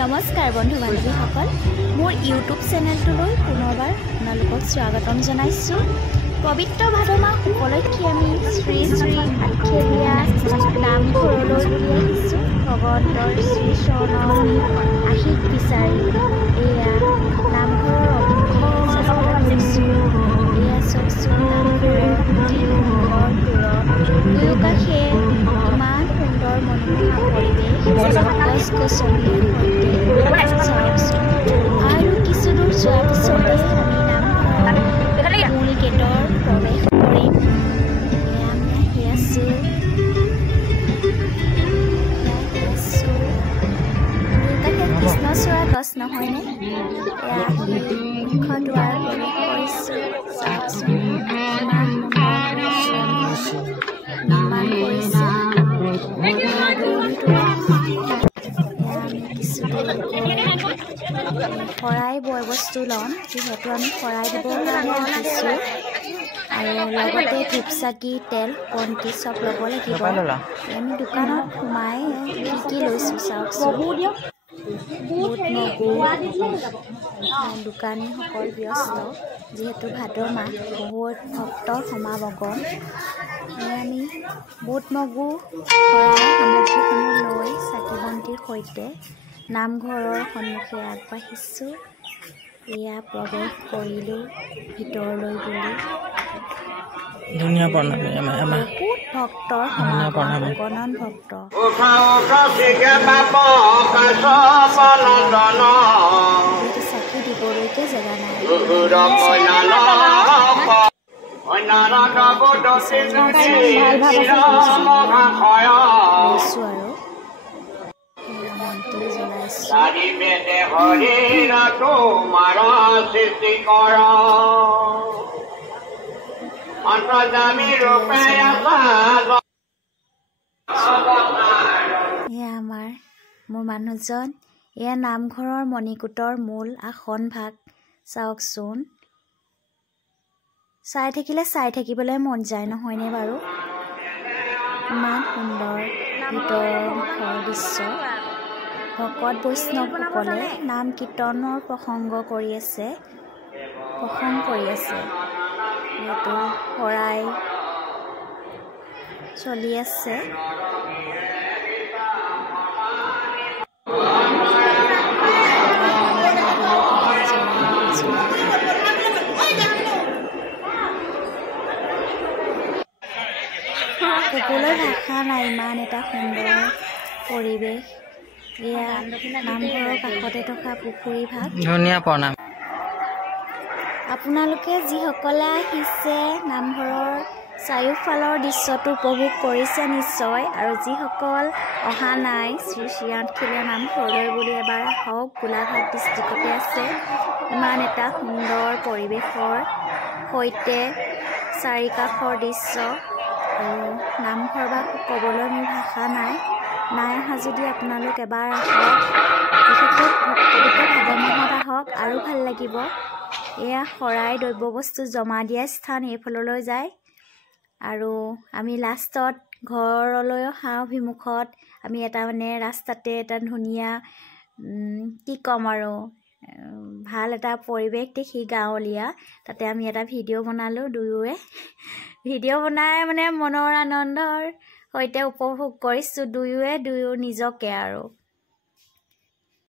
নমস্কাৰ বন্ধু বান্ধৱীসকল, মোৰ ইউটিউব চেনেলটোলৈ পুনৰবাৰ আপোনালোকক স্বাগতম জনাইছোঁ। পবিত্ৰ ভাদ মাহ উপলক্ষে আমি শ্ৰী শ্ৰী আঠখেলীয়া নামঘৰলৈ বুলি আহিছোঁ। ভগৱন্তৰ শ্ৰী চৰণৰ আশীষ বিচাৰি এয়া নামঘৰৰ অভিমুখে যাত্ৰা কৰিছোঁ। এয়া চাওকচোন নামঘৰৰ অতি সুন্দৰ দুয়োকাষে ইমান সুন্দৰ মনোমোহা পৰিৱেশ, গছ গছনিৰ সৈতে চাওকচোন। আৰু কিছু দূৰ যোৱাৰ পিছতে আমি নামঘৰৰ মূল গেটৰ প্ৰৱেশ কৰিম। এয়া আমি আহি আছোঁ। দুয়োকাষে কৃষ্ণচূড়া গছ নহয়নে? এয়া আহি মুখ্য দুৱাৰ প্ৰৱেশ কৰিছোঁ। চাওকচোন ইমান সুন্দৰ নিৰ্মাণ কৰিছে। শৰাই বয় বস্তু ল'ম, যিহেতু আমি শৰাই দিবৰ কাৰণে আহিছোঁ। আৰু লগতে ধূপ চাকি তেল বন্তি চব ল'ব লাগিব। আমি দোকানত সোমাই কি লৈছোঁ চাওকচোন। বুট মগু, দোকানীসকল ব্যস্ত, যিহেতু ভাদ মাহ বহুত ভক্তৰ সমাগম। আমি বুট মগু শৰাই সামগ্ৰীসমূহ লৈ চাকি বন্তিৰ সৈতে নামঘৰৰ সন্মুখে আগবাঢ়িছোঁ। এয়া প্ৰৱেশ কৰিলোঁ ভিতৰলৈ বুলি। বহুত ভক্তৰ সমাগম, গণন ভক্ত। চাকি দিবলৈকে জেগা নাই। লৈছোঁ আৰু মন্ত্ৰী জ্বলাইছোঁ। এয়া মোৰ মানুহজন। এয়া নামঘৰৰ মণিকূটৰ মূল আসন ভাগ চাওকচোন। চাই থাকিবলৈ মন যায় নহয়নে বাৰু? ইমান সুন্দৰ ভিতৰৰ মুখৰ দৃশ্য। ভকত বৈষ্ণৱসকলে নাম কীৰ্তনৰ প্ৰসংগ কৰি আছে। যিহেতু শৰাই চলি আছে। ক'বলৈ ভাষা নাই, ইমান এটা সুন্দৰ পৰিৱেশ। এয়া নামঘৰৰ কাষতে থকা পুখুৰী ভাগ। ধুনীয়া প্ৰণাম। আপোনালোকে যিসকলে আহিছে নামঘৰৰ চাৰিওফালৰ দৃশ্যটো উপভোগ কৰিছে নিশ্চয়। আৰু যিসকল অহা নাই শ্ৰী শ্ৰী আঠখেলীয়া নামঘৰলৈ বুলি এবাৰ আহক। গোলাঘাট ডিষ্ট্ৰিক্টতে আছে। ইমান এটা সুন্দৰ পৰিৱেশৰ সৈতে চাৰিকাষৰ দৃশ্য। আৰু নামঘৰ বা ক'বলৈ মোৰ ভাষা নাই অহা যদি আপোনালোক এবাৰ আহক। বিশেষকৈ পবিত্ৰ ভাদ মাহত আহক, আৰু ভাল লাগিব। এয়া শৰাই দ্ৰব্য বস্তু জমা দিয়া স্থান এইফাললৈ যায়। আৰু আমি লাষ্টত ঘৰলৈ অহা অভিমুখত আমি এটা ৰাস্তাতে এটা ধুনীয়া কি ক'ম আৰু ভাল এটা পৰিৱেশ দেখি গাঁৱলীয়া, তাতে আমি এটা ভিডিঅ' বনালোঁ দুয়োৱে। ভিডিঅ' বনাই মনৰ আনন্দৰ সৈতে উপভোগ কৰিছোঁ দুয়ো নিজকে আৰু।